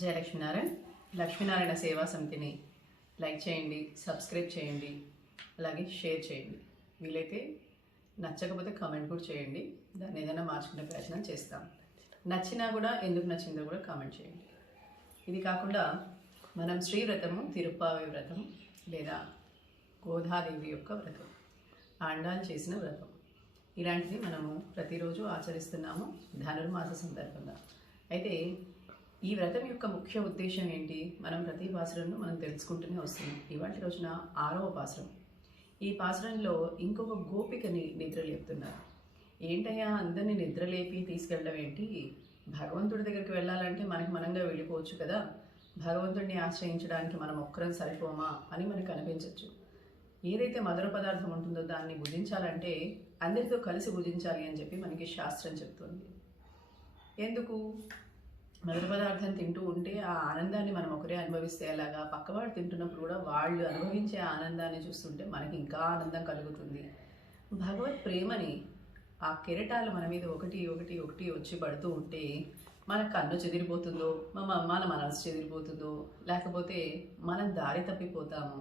జయ లక్ష్మీనారాయణ. లక్ష్మీనారాయణ సేవా సమితిని లైక్ చేయండి, సబ్స్క్రైబ్ చేయండి, అలాగే షేర్ చేయండి. వీలైతే నచ్చకపోతే కామెంట్ కూడా చేయండి. దాన్ని ఏదైనా మార్చుకునే ప్రయత్నం చేస్తాం. నచ్చినా కూడా ఎందుకు నచ్చిందో కూడా కామెంట్ చేయండి. ఇది కాకుండా మనం శ్రీ వ్రతము, తిరుప్పావి వ్రతం లేదా గోదాదేవి యొక్క వ్రతం, ఆండాలు చేసిన వ్రతం, ఇలాంటిది మనము ప్రతిరోజు ఆచరిస్తున్నాము ధనుర్మాస సందర్భంగా. అయితే ఈ వ్రతం యొక్క ముఖ్య ఉద్దేశం ఏంటి? మనం ప్రతి పాసురంలో మనం తెలుసుకుంటూనే వస్తున్నాం. ఇవాటి రోజున 6వ పాసురం. ఈ పాసురంలో ఇంకొక గోపికని నిద్రలేపుతున్నారు. ఏంటయ్యా అందరినీ నిద్రలేపి తీసుకెళ్ళడం ఏంటి? భగవంతుడి దగ్గరికి వెళ్ళాలంటే మనకి మనంగా వెళ్ళిపోవచ్చు కదా, భగవంతుడిని ఆశ్రయించడానికి మనం ఒక్కరం సరిపోమా అని మనకు అనిపించవచ్చు. ఏదైతే మధుర పదార్థం ఉంటుందో దాన్ని భుజించాలంటే అందరితో కలిసి భుజించాలి అని చెప్పి మనకి శాస్త్రం చెప్తుంది. ఎందుకు? మధుర పదార్థం తింటూ ఉంటే ఆ ఆనందాన్ని మనం ఒకరే అనుభవిస్తే ఎలాగా, పక్కవాడు తింటున్నప్పుడు కూడా వాళ్ళు అనుభవించే ఆనందాన్ని చూస్తుంటే మనకి ఇంకా ఆనందం కలుగుతుంది. భగవత్ ప్రేమని ఆ కెరటాలు మన మీద ఒకటి ఒకటి ఒకటి వచ్చి పడుతూ ఉంటే మన కన్ను చెదిరిపోతుందో, మన మనసు చెదిరిపోతుందో, లేకపోతే మనం దారి తప్పిపోతామో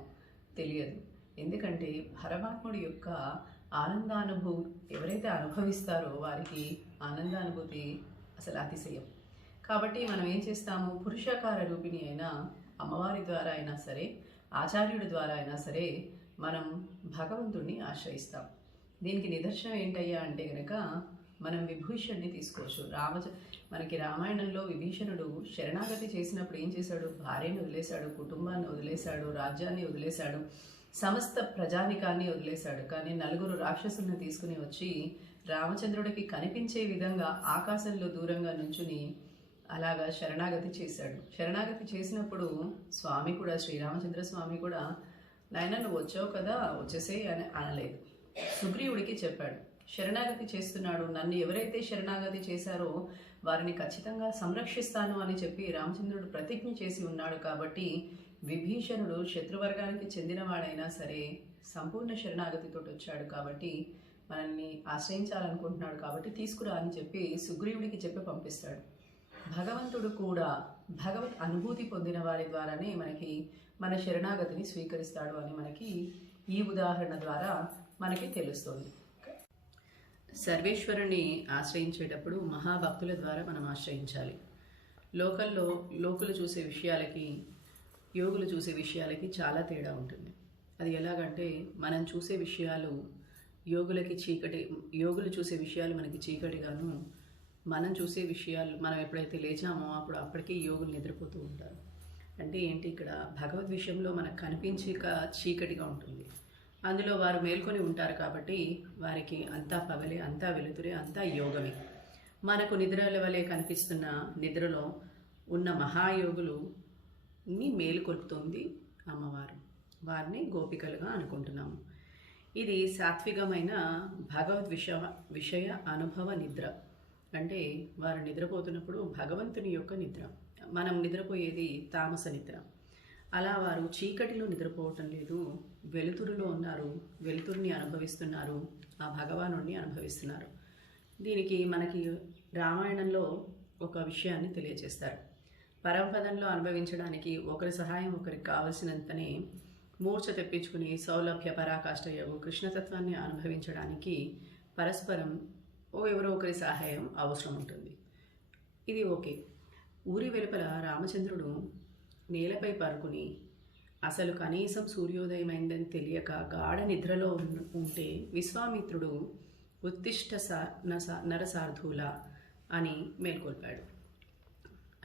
తెలియదు. ఎందుకంటే పరమాత్ముడి యొక్క ఆనందానుభూతి ఎవరైతే అనుభవిస్తారో వారికి ఆనందానుభూతి అసలు అతిశయం. కాబట్టి మనం ఏం చేస్తాము? పురుషాకార రూపిణి అయినా అమ్మవారి ద్వారా అయినా సరే, ఆచార్యుడి ద్వారా అయినా సరే మనం భగవంతుడిని ఆశ్రయిస్తాం. దీనికి నిదర్శనం ఏంటయ్యా అంటే కనుక మనం విభూషణ్ణి తీసుకోవచ్చు. మనకి రామాయణంలో విభీషణుడు శరణాగతి చేసినప్పుడు ఏం చేశాడు? భార్యని వదిలేశాడు, కుటుంబాన్ని వదిలేశాడు, రాజ్యాన్ని వదిలేశాడు, సమస్త ప్రజానికాన్ని వదిలేశాడు. కానీ 4 రాక్షసులను తీసుకుని వచ్చి రామచంద్రుడికి కనిపించే విధంగా ఆకాశంలో దూరంగా నుంచుని అలాగా శరణాగతి చేశాడు. శరణాగతి చేసినప్పుడు స్వామి కూడా, శ్రీరామచంద్ర స్వామి కూడా, నాయన నువ్వు వచ్చావు కదా వచ్చేసేయి అని అనలేదు. సుగ్రీవుడికి చెప్పాడు, శరణాగతి చేస్తున్నాడు, నన్ను ఎవరైతే శరణాగతి చేశారో వారిని ఖచ్చితంగా సంరక్షిస్తాను అని చెప్పి రామచంద్రుడు ప్రతిజ్ఞ చేసి ఉన్నాడు. కాబట్టి విభీషణుడు శత్రువర్గానికి చెందినవాడైనా సరే సంపూర్ణ శరణాగతితో వచ్చాడు. కాబట్టి మనల్ని ఆశ్రయించాలనుకుంటున్నాడు కాబట్టి తీసుకురా అని చెప్పి సుగ్రీవుడికి చెప్పి పంపిస్తాడు. భగవంతుడు కూడా భగవత్ అనుభూతి పొందిన వారి ద్వారానే మనకి మన శరణాగతిని స్వీకరిస్తాడు అని మనకి ఈ ఉదాహరణ ద్వారా మనకి తెలుస్తుంది. సర్వేశ్వరుని ఆశ్రయించేటప్పుడు మహాభక్తుల ద్వారా మనం ఆశ్రయించాలి. లోకులు చూసే విషయాలకి, యోగులు చూసే విషయాలకి చాలా తేడా ఉంటుంది. అది ఎలాగంటే మనం చూసే విషయాలు యోగులు చూసే విషయాలు మనకి చీకటిగాను, మనం చూసే విషయాలు మనం ఎప్పుడైతే లేచామో అప్పటికీ యోగులు నిద్రపోతూ ఉంటారు. అంటే ఏంటి? ఇక్కడ భగవద్ విషయంలో మనకు కనిపించక చీకటిగా ఉంటుంది, అందులో వారు మేల్కొని ఉంటారు. కాబట్టి వారికి అంతా పగలే, అంతా వెలుతురే, అంతా యోగమే. మనకు నిద్రల వలె కనిపిస్తున్న నిద్రలో ఉన్న మహాయోగులుని మేలుకొల్పుతుంది అమ్మవారు. వారిని గోపికలుగా అనుకుంటున్నాము. ఇది సాత్వికమైన భగవద్ విషయ అనుభవ నిద్ర. అంటే వారు నిద్రపోతున్నప్పుడు భగవంతుని యొక్క నిద్ర. మనం నిద్రపోయేది తామస నిద్ర. అలా వారు చీకటిలో నిద్రపోవటం లేదు, వెలుతురులో ఉన్నారు, వెలుతురుని అనుభవిస్తున్నారు, ఆ భగవానుడిని అనుభవిస్తున్నారు. దీనికి మనకి రామాయణంలో ఒక విషయాన్ని తెలియజేస్తారు. పరమపదంలో అనుభవించడానికి ఒకరి సహాయం ఒకరికి కావలసినంతనే మూర్ఛ తెప్పించుకుని సౌలభ్య పరాకాష్ఠయగు కృష్ణతత్వాన్ని అనుభవించడానికి పరస్పరం ఎవరో ఒకరి సహాయం అవసరం ఉంటుంది. ఇది ఓకే. ఊరి వెలుపల రామచంద్రుడు నేలపై పరుకుని అసలు కనీసం సూర్యోదయమైందని తెలియక గాఢ నిద్రలో ఉంటే విశ్వామిత్రుడు ఉత్తిష్ట నరసార్థుల అని మేల్కొల్పాడు.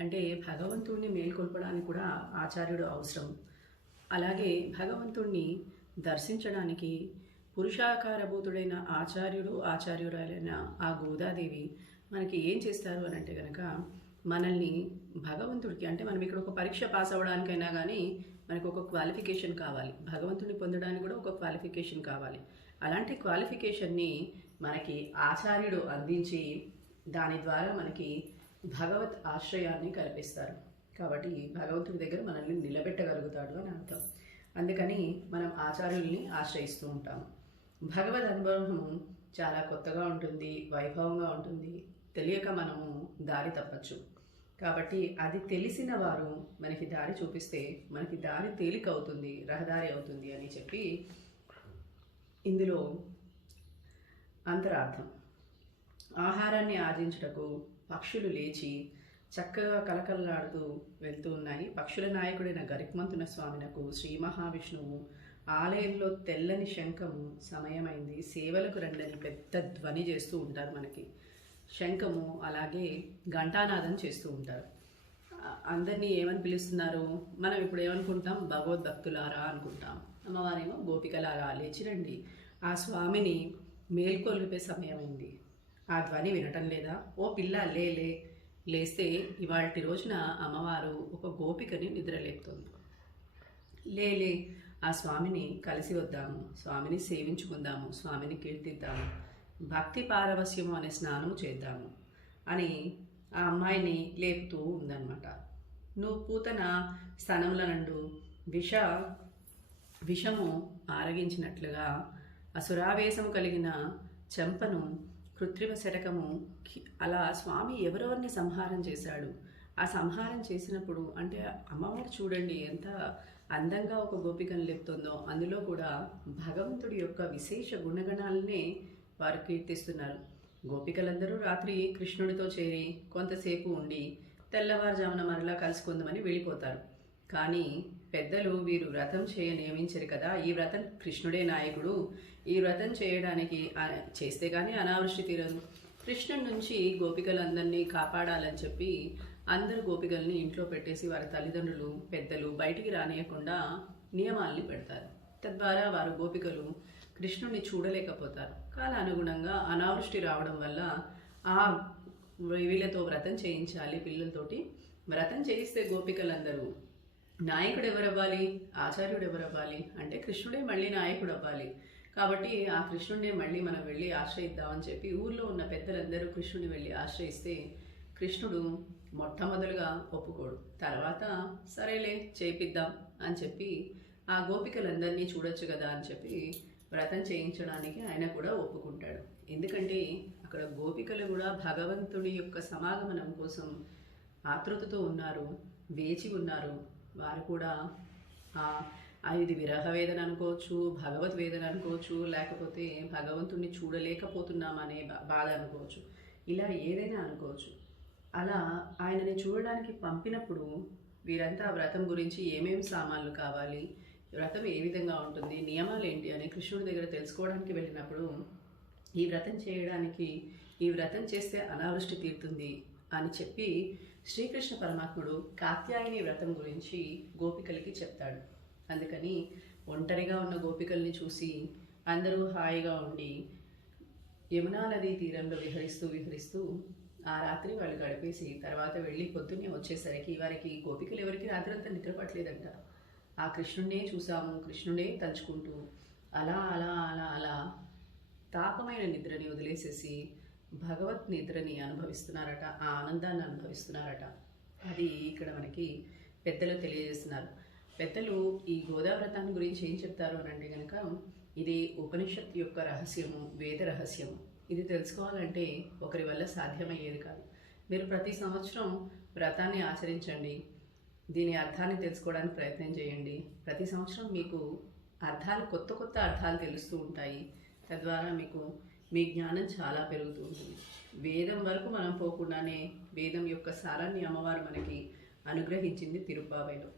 అంటే భగవంతుడిని మేల్కొల్పడానికి కూడా ఆచార్యుడు అవసరం. అలాగే భగవంతుడిని దర్శించడానికి పురుషాకారభూతుడైన ఆచార్యురాలైన ఆ గోదాదేవి మనకి ఏం చేస్తారు అని అంటే కనుక మనల్ని భగవంతుడికి, అంటే మనం ఇక్కడ ఒక పరీక్ష పాస్ అవ్వడానికైనా కానీ మనకు ఒక క్వాలిఫికేషన్ కావాలి, భగవంతుడిని పొందడానికి కూడా ఒక క్వాలిఫికేషన్ కావాలి. అలాంటి క్వాలిఫికేషన్ని మనకి ఆచార్యుడు అందించి దాని ద్వారా మనకి భగవత్ ఆశ్రయాన్ని కల్పిస్తారు. కాబట్టి భగవంతుడి దగ్గర మనల్ని నిలబెట్టగలుగుతాడు అని అర్థం. అందుకని మనం ఆచార్యుల్ని ఆశ్రయిస్తూ ఉంటాము. భగవద్ అనుభవం చాలా కొత్తగా ఉంటుంది, వైభవంగా ఉంటుంది. తెలియక మనము దారి తప్పచ్చు. కాబట్టి అది తెలిసిన వారు మనకి దారి చూపిస్తే మనకి దారి తేలిక అవుతుంది, రహదారి అవుతుంది అని చెప్పి ఇందులో అంతరార్థం. ఆహారాన్ని ఆర్జించుటకు పక్షులు లేచి చక్కగా కలకలలాడుతూ వెళ్తూ ఉన్నాయి. పక్షుల నాయకుడైన గరిక్మంతున స్వామినకు శ్రీ మహావిష్ణువు ఆలయంలో తెల్లని శంఖము సమయమైంది సేవలకు రండని పెద్ద ధ్వని చేస్తూ ఉంటారు. మనకి శంఖము అలాగే ఘంటానాదం చేస్తూ ఉంటారు. అందరినీ ఏమని పిలుస్తున్నారు? మనం ఇప్పుడు ఏమనుకుంటాం? భగవద్భక్తులారా అనుకుంటాం. అమ్మవారేమో గోపికలారా లేచిరండి, ఆ స్వామిని మేల్కొల్పే సమయమైంది. ఆ ధ్వని వినటం లేదా? ఓ పిల్ల లే లేస్తే ఇవాల్టి రోజున అమ్మవారు ఒక గోపికని నిద్రలేపుతుంది. లే ఆ స్వామిని కలిసి వద్దాము, స్వామిని సేవించుకుందాము, స్వామిని కీర్తిద్దాము, భక్తి పారవస్యము అనే స్నానము చేద్దాము అని ఆ అమ్మాయిని లేపుతూ ఉందన్నమాట. నువ్వు పూతన స్థనముల నండు విషము ఆరగించినట్లుగా అసురావేశము కలిగిన చెంపను కృత్రిమ శటకము అలా స్వామి ఎవరెవరిని సంహారం చేశాడు. ఆ సంహారం చేసినప్పుడు అంటే అమ్మవారు చూడండి ఎంత అందంగా ఒక గోపికను లేపుతుందో. అందులో కూడా భగవంతుడి యొక్క విశేష గుణగణాలనే వారు కీర్తిస్తున్నారు. గోపికలందరూ రాత్రి కృష్ణుడితో చేరి కొంతసేపు ఉండి తెల్లవారుజామున మరలా కలుసుకుందామని వెళ్ళిపోతారు. కానీ పెద్దలు వీరు వ్రతం చేయ నియమించరు కదా. ఈ వ్రతం కృష్ణుడే నాయకుడు, ఈ వ్రతం చేయడానికి చేస్తే కానీ అనావృష్టి తీరదు. కృష్ణుడి నుంచి గోపికలందరినీ కాపాడాలని చెప్పి అందరు గోపికల్ని ఇంట్లో పెట్టేసి వారి తల్లిదండ్రులు పెద్దలు బయటికి రానియకుండా నియమాల్ని పెడతారు. తద్వారా వారు గోపికలు కృష్ణుడిని చూడలేకపోతారు. కాలానుగుణంగా అనావృష్టి రావడం వల్ల ఆ వీళ్ళతో వ్రతం చేయించాలి. పిల్లలతోటి వ్రతం చేయిస్తే గోపికలందరూ నాయకుడు ఎవరవ్వాలి, ఆచార్యుడు ఎవరవ్వాలి అంటే కృష్ణుడే మళ్ళీ నాయకుడు అవ్వాలి. కాబట్టి ఆ కృష్ణుడినే మళ్ళీ మనం వెళ్ళి ఆశ్రయిద్దామని చెప్పి ఊర్లో ఉన్న పెద్దలందరూ కృష్ణుడిని వెళ్ళి ఆశ్రయిస్తే కృష్ణుడు మొట్టమొదలుగా ఒప్పుకోడు. తర్వాత సరేలే చేపిద్దాం అని చెప్పి ఆ గోపికలందరినీ చూడొచ్చు కదా అని చెప్పి వ్రతం చేయించడానికి ఆయన కూడా ఒప్పుకుంటాడు. ఎందుకంటే అక్కడ గోపికలు కూడా భగవంతుడి యొక్క సమాగమనం కోసం ఆతృతతో ఉన్నారు, వేచి ఉన్నారు. వారు కూడా ఇది విరహ వేదన అనుకోవచ్చు, భగవత్ వేదన అనుకోవచ్చు, లేకపోతే భగవంతుడిని చూడలేకపోతున్నామనే బాధ అనుకోవచ్చు, ఇలా ఏదైనా అనుకోవచ్చు. అలా ఆయనని చూడడానికి పంపినప్పుడు వీరంతా వ్రతం గురించి ఏమేమి సామాన్లు కావాలి, వ్రతం ఏ విధంగా ఉంటుంది, నియమాలు ఏంటి అని కృష్ణుడి దగ్గర తెలుసుకోవడానికి వెళ్ళినప్పుడు ఈ వ్రతం చేస్తే అనావృష్టి తీరుతుంది అని చెప్పి శ్రీకృష్ణ పరమాత్ముడు కాత్యాయని వ్రతం గురించి గోపికలకి చెప్తాడు. అందుకని ఒంటరిగా ఉన్న గోపికల్ని చూసి అందరూ హాయిగా ఉండి యమునా నదీ తీరంలో విహరిస్తూ ఆ రాత్రి వాళ్ళు గడిపేసి తర్వాత వెళ్ళి పొద్దున్నే వచ్చేసరికి వారికి గోపికలు ఎవరికి రాత్రంతా నిద్ర పట్టలేదంట. ఆ కృష్ణుడినే చూసాము, కృష్ణుడే తలుచుకుంటూ అలా అలా అలా అలా తాపమైన నిద్రని వదిలేసేసి భగవత్ నిద్రని అనుభవిస్తున్నారట, ఆ ఆనందాన్ని అనుభవిస్తున్నారట. అది ఇక్కడ మనకి పెద్దలు తెలియజేస్తున్నారు. పెద్దలు ఈ గోదావ్రతాన్ని గురించి ఏం చెప్తారు అని అంటే కనుక ఇది ఉపనిషత్తు యొక్క రహస్యము, వేద రహస్యము. ఇది తెలుసుకోవాలంటే ఒకరి వల్ల సాధ్యమయ్యేది కాదు. మీరు ప్రతి సంవత్సరం వ్రతాన్ని ఆచరించండి, దీని అర్థాన్ని తెలుసుకోవడానికి ప్రయత్నం చేయండి. ప్రతి సంవత్సరం మీకు కొత్త అర్థాలు తెలుస్తూ ఉంటాయి. తద్వారా మీకు మీ జ్ఞానం చాలా పెరుగుతూ ఉంటుంది. వేదం వరకు మనం పోకుండానే వేదం యొక్క సారాన్ని అమ్మవారు మనకి అనుగ్రహించింది తిరుప్పావైలో.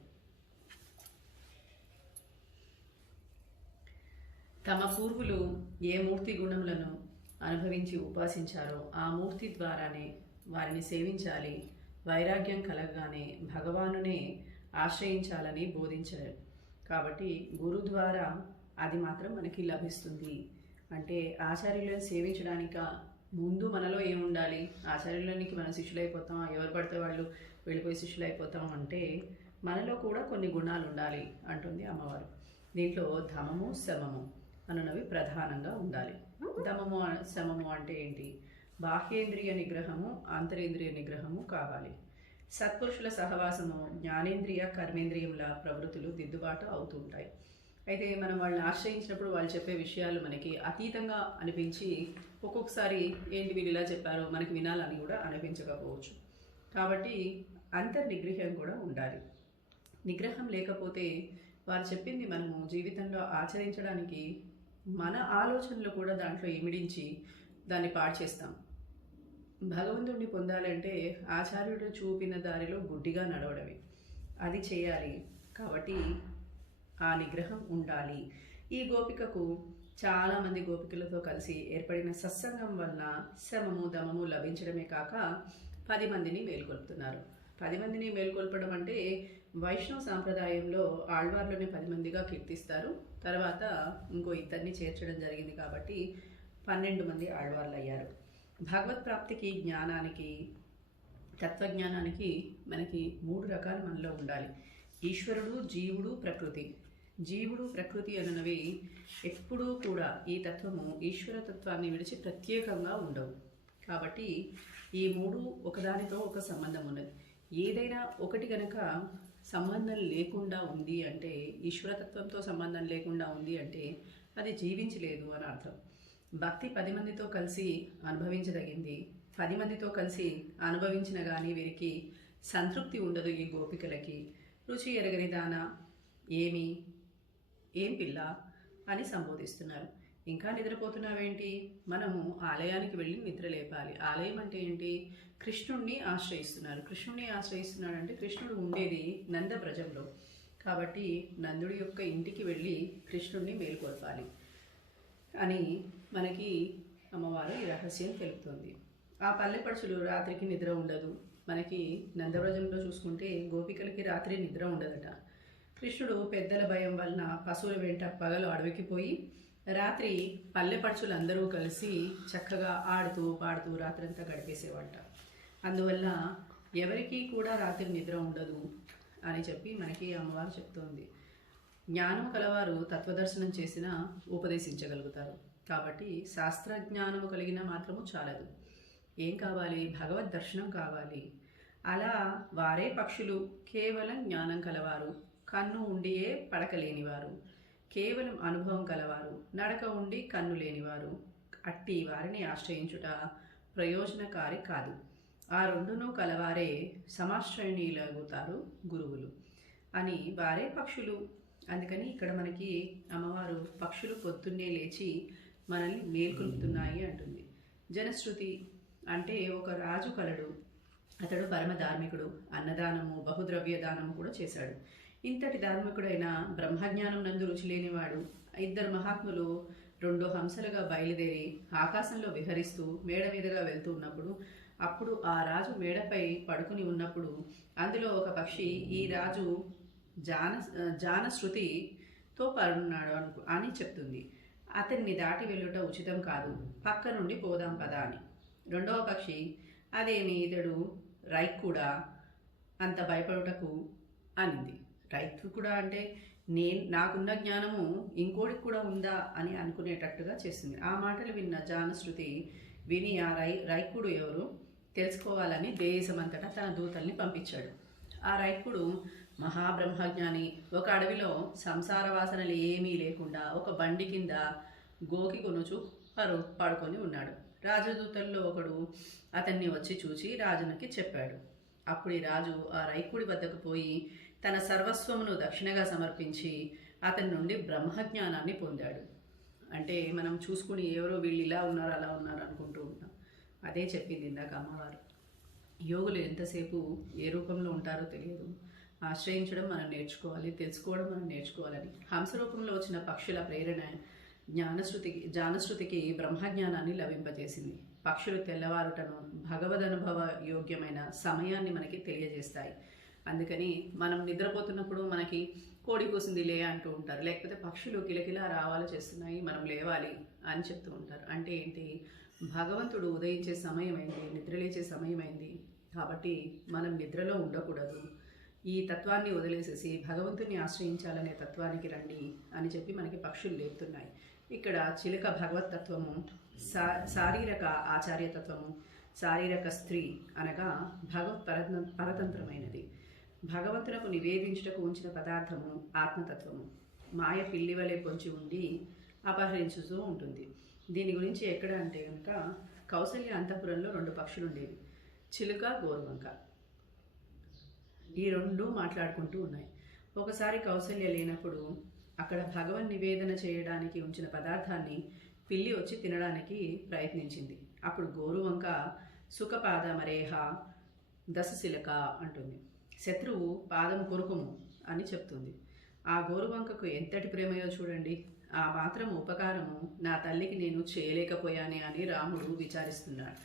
తమ పూర్వులు ఏ మూర్తి గుణములను అనుభవించి ఉపాసించారో ఆ మూర్తి ద్వారానే వారిని సేవించాలి, వైరాగ్యం కలగగానే భగవానునే ఆశ్రయించాలని బోధించారు. కాబట్టి గురు ద్వారా అది మాత్రం మనకి లభిస్తుంది. అంటే ఆచార్యులను సేవించడానిక ముందు మనలో ఏముండాలి? ఆచార్యులనికి మనం శిష్యులైపోతాం, ఎవరు పడితే వాళ్ళు వెళ్ళిపోయి శిష్యులైపోతాం అంటే మనలో కూడా కొన్ని గుణాలు ఉండాలి అంటుంది అమ్మవారు. దీంట్లో ధమము శమము అనునవి ప్రధానంగా ఉండాలి. ధమము శమము అంటే ఏంటి? బాహ్యేంద్రియ నిగ్రహము, అంతరేంద్రియ నిగ్రహము కావాలి. సత్పురుషుల సహవాసము జ్ఞానేంద్రియ కర్మేంద్రియంల ప్రవృత్తులు దిద్దుబాటు అవుతూ ఉంటాయి. అయితే మనం వాళ్ళని ఆశ్రయించినప్పుడు వాళ్ళు చెప్పే విషయాలు మనకి అతీతంగా అనిపించి ఒక్కొక్కసారి ఏంటి వీళ్ళు ఇలా చెప్పారో మనకి వినాలని కూడా అనిపించకపోవచ్చు. కాబట్టి అంతర్నిగ్రహం కూడా ఉండాలి. నిగ్రహం లేకపోతే వారు చెప్పింది మనము జీవితంలో ఆచరించడానికి మన ఆలోచనలు కూడా దాంట్లో ఇమిడించి దాన్ని పాడు చేస్తాం. భగవంతుడిని పొందాలంటే ఆచార్యుడు చూపిన దారిలో గుడ్డిగా నడవడమే, అది చేయాలి. కాబట్టి ఆ నిగ్రహం ఉండాలి. ఈ గోపికకు చాలామంది గోపికలతో కలిసి ఏర్పడిన సత్సంగం వలన శమము దమము లభించడమే కాక 10 మందిని మేల్కొల్పుతున్నారు. 10 మందిని మేల్కొల్పడం అంటే వైష్ణవ సాంప్రదాయంలో ఆళ్వార్లోనే 10 మందిగా కీర్తిస్తారు. తర్వాత ఇంకో ఇద్దరిని చేర్చడం జరిగింది కాబట్టి 12 మంది ఆళ్వార్లు అయ్యారు. భగవత్ ప్రాప్తికి, జ్ఞానానికి, తత్వజ్ఞానానికి మనకి 3 రకాలు మనలో ఉండాలి. ఈశ్వరుడు, జీవుడు, ప్రకృతి. జీవుడు, ప్రకృతి అన్నవి ఎప్పుడూ కూడా ఈ తత్వము ఈశ్వరతత్వాన్ని విడిచి ప్రత్యేకంగా ఉండవు. కాబట్టి ఈ 3 ఒకదానితో ఒక సంబంధం ఉన్నది. ఏదైనా ఒకటి కనుక సంబంధం లేకుండా ఉంది అంటే, ఈశ్వరతత్వంతో సంబంధం లేకుండా ఉంది అంటే అది జీవించలేదు అని అర్థం. భక్తి 10 మందితో కలిసి అనుభవించదగింది. 10 మందితో కలిసి అనుభవించిన కానీ వీరికి సంతృప్తి ఉండదు. ఈ గోపికలకి రుచి ఎరగని దాన, ఏం పిల్ల అని సంబోధిస్తున్నారు. ఇంకా నిద్రపోతున్నావేంటి? మనము ఆలయానికి వెళ్ళి నిద్ర లేపాలి. ఆలయం అంటే ఏంటి? కృష్ణుణ్ణి ఆశ్రయిస్తున్నారు. కృష్ణుణ్ణి ఆశ్రయిస్తున్నాడంటే కృష్ణుడు ఉండేది నందబ్రజంలో. కాబట్టి నందుడి యొక్క ఇంటికి వెళ్ళి కృష్ణుణ్ణి మేల్కొల్పాలి అని మనకి అమ్మవారు ఈ రహస్యం తెలుపుతుంది. ఆ పల్లెపడుచులు రాత్రికి నిద్ర ఉండదు. మనకి నందవ్రజంలో చూసుకుంటే గోపికలకి రాత్రి నిద్ర ఉండదట. కృష్ణుడు పెద్దల భయం వలన పశువుల వెంట పగలు అడవికి పోయి రాత్రి పల్లెపడుచులందరూ కలిసి చక్కగా ఆడుతూ పాడుతూ రాత్రంతా గడిపేసేవాట. అందువల్ల ఎవరికీ కూడా రాత్రి నిద్ర ఉండదు అని చెప్పి మనకి అమ్మవారు చెప్తోంది. జ్ఞానం కలవారు తత్వదర్శనం చేసినా ఉపదేశించగలుగుతారు. కాబట్టి శాస్త్రజ్ఞానము కలిగిన మాత్రము చాలదు. ఏం కావాలి? భగవద్ దర్శనం కావాలి. అలా వారే పక్షులు, కేవలం జ్ఞానం కలవారు, కన్ను ఉండియే పడక లేనివారు, కేవలం అనుభవం కలవారు, నడక ఉండి కన్ను లేనివారు, అట్టి వారిని ఆశ్రయించుట ప్రయోజనకారి కాదు. ఆ రెండును కలవారే సమాశ్రయణీయులగుతారు గురువులు అని. వారే పక్షులు. అందుకని ఇక్కడ మనకి అమ్మవారు పక్షులు పొద్దున్నే లేచి మనల్ని మేల్కొల్పుతున్నాయి అంటుంది. జనశ్రుతి అంటే ఒక రాజు కలడు. అతడు పరమ ధార్మికుడు. అన్నదానము, బహుద్రవ్య దానము కూడా చేశాడు. ఇంతటి ధార్మికుడైన బ్రహ్మజ్ఞానం నందు రుచి లేనివాడు. 2 మహాత్ములు 2 హంసలుగా బయలుదేరి ఆకాశంలో విహరిస్తూ మేడ మీదుగా వెళ్తూ ఉన్నప్పుడు, అప్పుడు ఆ రాజు మేడపై పడుకుని ఉన్నప్పుడు అందులో ఒక పక్షి ఈ రాజు జానశ్రుతితో పడున్నాడు అని చెప్తుంది. అతన్ని దాటి వెళ్ళుట ఉచితం కాదు, పక్క నుండి పోదాం పదా అని. రెండవ పక్షి, అదేమి ఇతడు రైక్కుడా, అంత భయపడుటకు అనింది. రైక్కుడా అంటే నాకున్న జ్ఞానము ఇంకోటికి కూడా ఉందా అని అనుకునేటట్టుగా చేస్తుంది. ఆ మాటలు విన్న జానశ్రుతి విని ఆ రైక్కుడు ఎవరు తెలుసుకోవాలని దేశమంతటా తన దూతల్ని పంపించాడు. ఆ రైక్కుడు మహాబ్రహ్మజ్ఞాని. ఒక అడవిలో సంసార వాసనలు ఏమీ లేకుండా ఒక బండి కింద గోకి కొనుచు పడుకొని ఉన్నాడు. రాజదూతల్లో ఒకడు అతన్ని వచ్చి చూచి రాజునకి చెప్పాడు. అప్పుడు ఈ రాజు ఆ రైక్కుడి వద్దకు పోయి తన సర్వస్వమును దక్షిణగా సమర్పించి అతని నుండి బ్రహ్మజ్ఞానాన్ని పొందాడు. అంటే మనం చూసుకుని ఎవరో వీళ్ళు ఇలా ఉన్నారు అలా ఉన్నారు అనుకుంటూ ఉంటాం. అదే చెప్పింది ఇందాక అమ్మవారు. యోగులు ఎంతసేపు ఏ రూపంలో ఉంటారో తెలియదు. ఆశ్రయించడం మనం నేర్చుకోవాలి, తెలుసుకోవడం మనం నేర్చుకోవాలని. హంస రూపంలో వచ్చిన పక్షుల ప్రేరణ జానశ్రుతికి బ్రహ్మజ్ఞానాన్ని లభింపజేసింది. పక్షులు తెల్లవారుటను భగవదనుభవ యోగ్యమైన సమయాన్ని మనకి తెలియజేస్తాయి. అందుకని మనం నిద్రపోతున్నప్పుడు మనకి కోడి కూసింది లే అంటూ ఉంటారు, లేకపోతే పక్షులు కిలకిలా రావాలు చేస్తున్నాయి మనం లేవాలి అని చెప్తూ ఉంటారు. అంటే ఏంటి? భగవంతుడు ఉదయించే సమయమైంది, నిద్రలేచే సమయమైంది. కాబట్టి మనం నిద్రలో ఉండకూడదు. ఈ తత్వాన్ని వదిలేసేసి భగవంతుని ఆశ్రయించాలనే తత్వానికి రండి అని చెప్పి మనకి పక్షులు లేపుతున్నాయి. ఇక్కడ చిలుక భగవత్తత్వము, శారీరక ఆచార్యతత్వము, శారీరక స్త్రీ అనగా భగవత్ పరతంత్రమైనది. భగవంతునకు నివేదించుటకు ఉంచిన పదార్థము ఆత్మతత్వము. మాయ పిల్లివలే పొంచి ఉండి అపహరించుతూ ఉంటుంది. దీని గురించి ఎక్కడ అంటే కనుక కౌసల్య అంతఃపురంలో 2 పక్షులు ఉండేవి, చిలుక, గోరువంక. ఈ రెండు మాట్లాడుకుంటూ ఉన్నాయి. ఒకసారి కౌసల్య లేనప్పుడు అక్కడ భగవన్ నివేదన చేయడానికి ఉంచిన పదార్థాన్ని పిల్లి వచ్చి తినడానికి ప్రయత్నించింది. అప్పుడు గోరువంక సుఖపాద మరేహ దశశిలక అంటుంది. శత్రువు పాదం కొరుకుము అని చెప్తుంది. ఆ గోరువంకకు ఎంతటి ప్రేమయో చూడండి. ఆ మాత్రం ఉపకారము నా తల్లికి నేను చేయలేకపోయానే అని రాముడు విచారిస్తున్నాడు.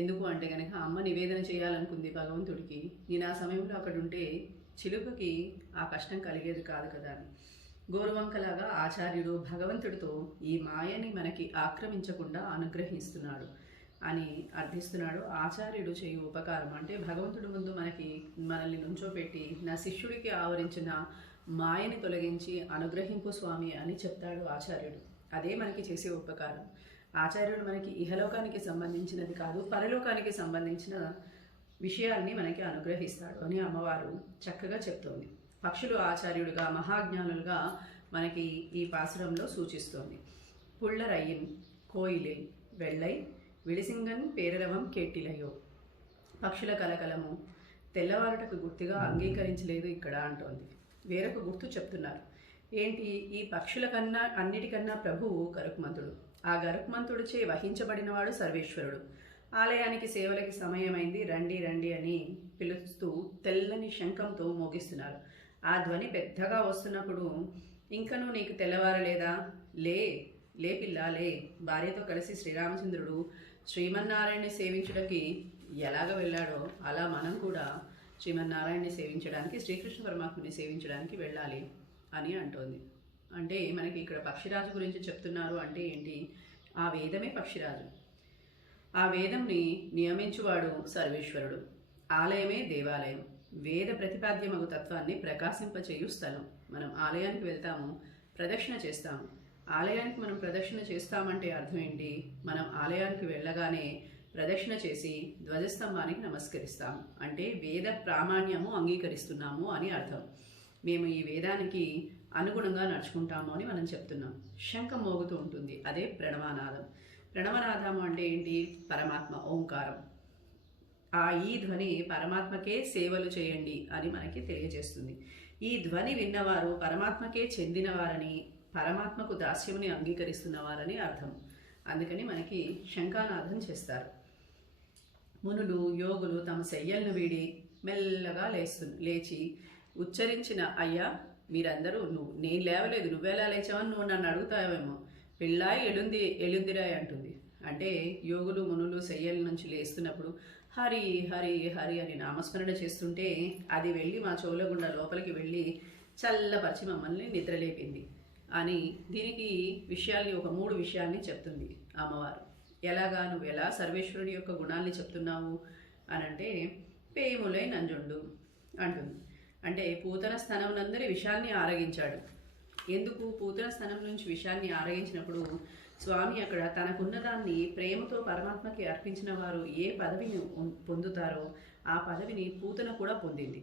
ఎందుకు అంటే కనుక అమ్మ నివేదన చేయాలనుకుంది భగవంతుడికి, నేను ఆ సమయంలో అక్కడ ఉంటే చిలుకకి ఆ కష్టం కలిగేది కాదు కదా అని. గోరువంకలాగా ఆచార్యుడు భగవంతుడితో ఈ మాయని మనకి ఆక్రమించకుండా అనుగ్రహిస్తున్నాడు అని అర్థిస్తున్నాడు. ఆచార్యుడు చేయు ఉపకారం అంటే భగవంతుడి ముందు మనల్ని నుంచోపెట్టి నా శిష్యుడికి ఆవరించిన మాయని తొలగించి అనుగ్రహింపు స్వామి అని చెప్తాడు ఆచార్యుడు. అదే మనకి చేసే ఉపకారం. ఆచార్యుడు మనకి ఇహలోకానికి సంబంధించినది కాదు, పరలోకానికి సంబంధించిన విషయాల్ని మనకి అనుగ్రహిస్తాడు అని అమ్మవారు చక్కగా చెప్తోంది. పక్షులు ఆచార్యుడిగా మహాజ్ఞానులుగా మనకి ఈ పాసురంలో సూచిస్తోంది. పుళ్ళరయ్యిన్ కోయిలిల్ వెள்ளై విడిసింగన్ పేరరవం కేట్టిలయో. పక్షుల కలకలము తెల్లవారుటకు గుర్తుగా అంగీకరించలేదు ఇక్కడ అంటోంది. వేరొక గుర్తు చెప్తున్నారు. ఏంటి? ఈ పక్షుల కన్నా అన్నిటికన్నా ప్రభువు గరుక్మంతుడు. ఆ గరుక్మంతుడిచే వహించబడినవాడు సర్వేశ్వరుడు. ఆలయానికి సేవలకి సమయమైంది, రండి రండి అని పిలుస్తూ తెల్లని శంఖంతో మోగిస్తున్నారు. ఆ ధ్వని పెద్దగా వస్తున్నప్పుడు ఇంకనూ నీకు తెల్లవారలేదా? లే లే పిల్ల లే. భార్యతో కలిసి శ్రీరామచంద్రుడు శ్రీమన్నారాయణని సేవించడానికి ఎలాగ వెళ్ళాడో అలా మనం కూడా శ్రీమన్నారాయణని సేవించడానికి, శ్రీకృష్ణ పరమాత్మని సేవించడానికి వెళ్ళాలి అని అంటోంది. అంటే మనకి ఇక్కడ పక్షిరాజు గురించి చెప్తున్నారు. అంటే ఏంటి? ఆ వేదమే పక్షిరాజు. ఆ వేదంని నియమించువాడు సర్వేశ్వరుడు. ఆలయమే దేవాలయం. వేద ప్రతిపాద్యమగు తత్వాన్ని ప్రకాశింపచేయు స్థలం. మనం ఆలయానికి వెళ్తాము, ప్రదక్షిణ చేస్తాము. ఆలయానికి మనం ప్రదక్షిణ చేస్తామంటే అర్థం ఏంటి? మనం ఆలయానికి వెళ్ళగానే ప్రదక్షిణ చేసి ధ్వజస్తంభానికి నమస్కరిస్తాము. అంటే వేద ప్రామాణ్యము అంగీకరిస్తున్నాము అని అర్థం. మేము ఈ వేదానికి అనుగుణంగా నడుచుకుంటాము అని మనం చెప్తున్నాం. శంఖం మోగుతూ ఉంటుంది, అదే ప్రణవనాదం. ప్రణవనాదము అంటే ఏంటి? పరమాత్మ ఓంకారం. ఈ ధ్వని పరమాత్మకే సేవలు చేయండి అని మనకి తెలియజేస్తుంది. ఈ ధ్వని విన్నవారు పరమాత్మకే చెందినవారని, పరమాత్మకు దాస్యముని అంగీకరిస్తున్నవారని అర్థం. అందుకని మనకి శంఖానాదం చేస్తారు. మునులు యోగులు తమ శయ్యలను వీడి మెల్లగా లేచి ఉచ్చరించిన అయ్యా మీరందరూ, నేను లేవలేదు, నువ్వెలా లేచావని నువ్వు నన్ను అడుగుతావేమో, పిల్లాయి ఎలుందిరాయి అంటుంది. అంటే యోగులు మునులు శయ్యల నుంచి లేస్తున్నప్పుడు హరి హరి హరి అని నామస్మరణ చేస్తుంటే అది వెళ్ళి మా చెవుల గుండా లోపలికి వెళ్ళి చల్లపరిచి మమ్మల్ని నిద్రలేపింది అని దీనికి విషయాల్ని, ఒక 3 విషయాల్ని చెప్తుంది అమ్మవారు. ఎలాగా? నువ్వు ఎలా సర్వేశ్వరుడి యొక్క గుణాల్ని చెప్తున్నావు అని అంటే, పేములై నంజుండు అంటుంది. అంటే పూతన స్థనం నందరి విషయాల్ని ఆరగించాడు. ఎందుకు? పూతన స్థనం నుంచి విషయాన్ని ఆరగించినప్పుడు స్వామి అక్కడ తనకున్నదాన్ని ప్రేమతో పరమాత్మకి అర్పించిన వారు ఏ పదవిని పొందుతారో ఆ పదవిని పూతన కూడా పొందింది.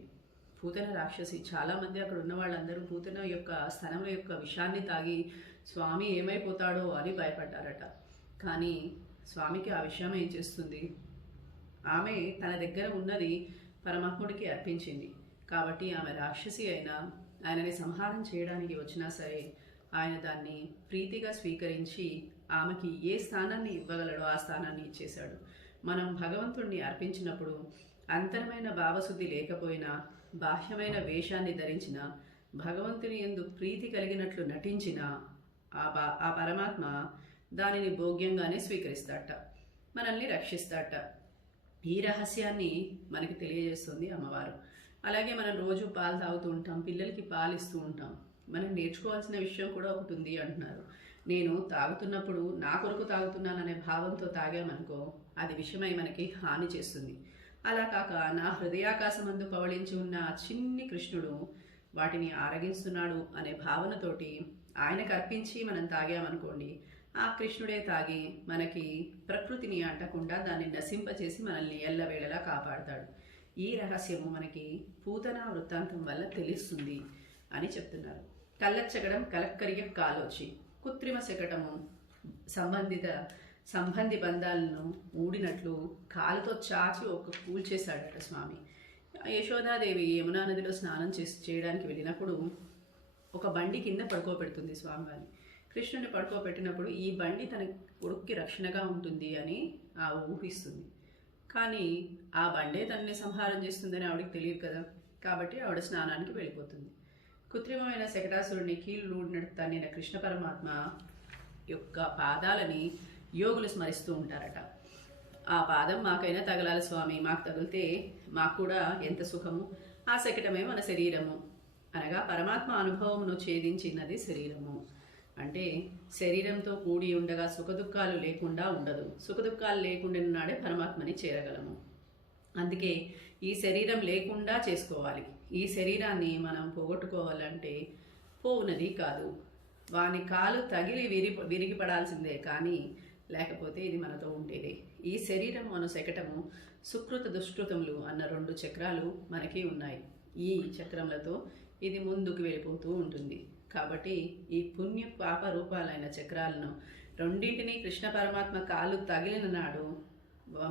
పూతన రాక్షసి. చాలామంది అక్కడ ఉన్న వాళ్ళందరూ పూతన యొక్క స్థనం యొక్క విషాన్ని తాగి స్వామి ఏమైపోతాడో అని భయపడ్డారట. కానీ స్వామికి ఆ విషయం ఏం చేస్తుంది? ఆమె తన దగ్గర ఉన్నది పరమాత్ముడికి అర్పించింది కాబట్టి ఆమె రాక్షసి అయినా ఆయనని సంహారం చేయడానికి వచ్చినా సరే ఆయన దాన్ని ప్రీతిగా స్వీకరించి ఆమెకి ఏ స్థానాన్ని ఇవ్వగలడో ఆ స్థానాన్ని ఇచ్చేశాడు. మనం భగవంతుడిని అర్పించినప్పుడు అంతరమైన భావశుద్ధి లేకపోయినా, బాహ్యమైన వేషాన్ని ధరించిన, భగవంతుని యందు ప్రీతి కలిగినట్లు నటించిన ఆ పరమాత్మ దానిని భోగ్యంగానే స్వీకరిస్తాట, మనల్ని రక్షిస్తాట. ఈ రహస్యాన్ని మనకి తెలియజేస్తుంది అమ్మవారు. అలాగే మనం రోజు పాలు తాగుతూ ఉంటాం, పిల్లలకి పాలు ఇస్తూ ఉంటాం. మనం నేర్చుకోవాల్సిన విషయం కూడా ఒకటి ఉంది అంటున్నారు. నేను తాగుతున్నప్పుడు నా కొరకు తాగుతున్నాననే భావంతో తాగామనుకో అది విషయమై మనకి హాని చేస్తుంది. అలా కాక నా హృదయాకాశమందు పవళించి ఉన్న చిన్ని కృష్ణుడు వాటిని ఆరగిస్తున్నాడు అనే భావనతోటి ఆయనకు అర్పించి మనం తాగామనుకోండి, ఆ కృష్ణుడే తాగి మనకి ప్రకృతిని అంటకుండా దాన్ని నశింపచేసి మనల్ని ఎల్లవేళలా కాపాడతాడు. ఈ రహస్యము మనకి పూతన వృత్తాంతం వల్ల తెలుస్తుంది అని చెప్తున్నారు. కళ్ళచ్చగడం కలక్కరియ కాలోచి, కృత్రిమ శకటము సంబంధి బంధాలను ఊడినట్లు కాలుతో చాచి ఒక కూల్చేశాడట స్వామి. యశోదాదేవి యమునా నదిలో స్నానం చేయడానికి వెళ్ళినప్పుడు ఒక బండి కింద పడుకోబెడుతుంది స్వామివారిని. కృష్ణుని పడుకోబెట్టినప్పుడు ఈ బండి తన కొడుక్కి రక్షణగా ఉంటుంది అని ఊహిస్తుంది. కానీ ఆ బండే తనని సంహారం చేస్తుందని ఆవిడకి తెలియదు కదా. కాబట్టి ఆవిడ స్నానానికి వెళ్ళిపోతుంది. కృత్రిమమైన శకటాసురుడిని కీళ్ళు తన్నిన కృష్ణ పరమాత్మ యొక్క పాదాలని యోగులు స్మరిస్తూ ఉంటారట. ఆ పాదం మాకైనా తగలాలి స్వామి, మాకు తగిలితే మాకు కూడా ఎంత సుఖము, ఆ శకటమే మన శరీరము అనగా పరమాత్మ అనుభవమును ఛేదించినది శరీరము. అంటే శరీరంతో కూడి ఉండగా సుఖదుఖాలు లేకుండా ఉండదు, సుఖదుఖాలు లేకుండా నాడే పరమాత్మని చేరగలము. అందుకే ఈ శరీరం లేకుండా చేసుకోవాలి. ఈ శరీరాన్ని మనం పోగొట్టుకోవాలంటే పోవునది కాదు, వాని కాలు తగిలి విరిగి పడాల్సిందే, కానీ లేకపోతే ఇది మనతో ఉండేదే. ఈ శరీరం అను శకటము సుకృత దుష్కృతములు అన్న 2 చక్రాలు మనకి ఉన్నాయి. ఈ చక్రములతో ఇది ముందుకు వెళ్ళిపోతూ ఉంటుంది. కాబట్టి ఈ పుణ్య పాప రూపాలైన చక్రాలను రెండింటినీ కృష్ణ పరమాత్మ కాలు తగిలిన నాడు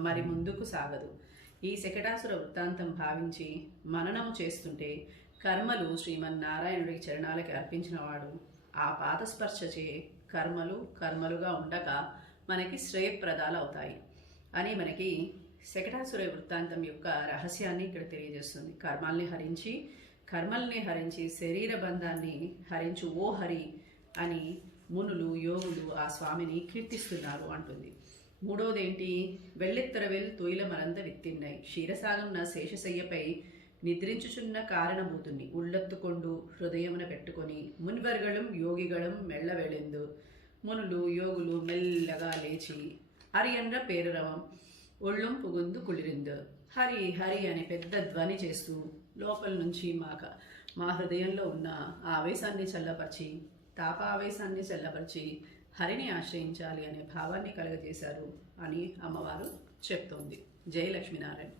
మరి ముందుకు సాగదు. ఈ శకటాసుర వృత్తాంతం భావించి మననము చేస్తుంటే కర్మలు శ్రీమన్నారాయణుడికి చరణాలకి అర్పించినవాడు ఆ పాదస్పర్శచే కర్మలుగా ఉండక మనకి శ్రేయప్రదాలు అవుతాయి అని మనకి శకటాసుర వృత్తాంతం యొక్క రహస్యాన్ని ఇక్కడ తెలియజేస్తుంది. కర్మల్ని హరించి శరీర బంధాన్ని హరించు ఓ హరి అని మునులు యోగులు ఆ స్వామిని కీర్తిస్తున్నారు అంటుంది. మూడోదేంటి, వెళ్ళెత్తరవెల్ తొయిల మరంద విత్తిన్నై క్షీరసాగం నా శేషశయ్యపై నిద్రించుచున్న కారణభూతుని ఉళ్ళెత్తుకొండు హృదయమున పెట్టుకొని మునివర్గళం యోగిగళం మెళ్ళ వెళ్ళిందు. మునులు యోగులు మెల్లగా లేచి అరియండ్ర పేరురవం ఒళ్ళుం పుగుందు కుళిరిందు. హరి హరి అని పెద్ద ధ్వని చేస్తూ లోపల నుంచి మా హృదయంలో ఉన్న ఆవేశాన్ని చల్లపరిచి తాపావేశాన్ని చల్లపరిచి హరిని ఆశ్రయించాలి అనే భావాన్ని కలగజేశారు అని అమ్మవారు చెప్తోంది. జై లక్ష్మీనారాయణ.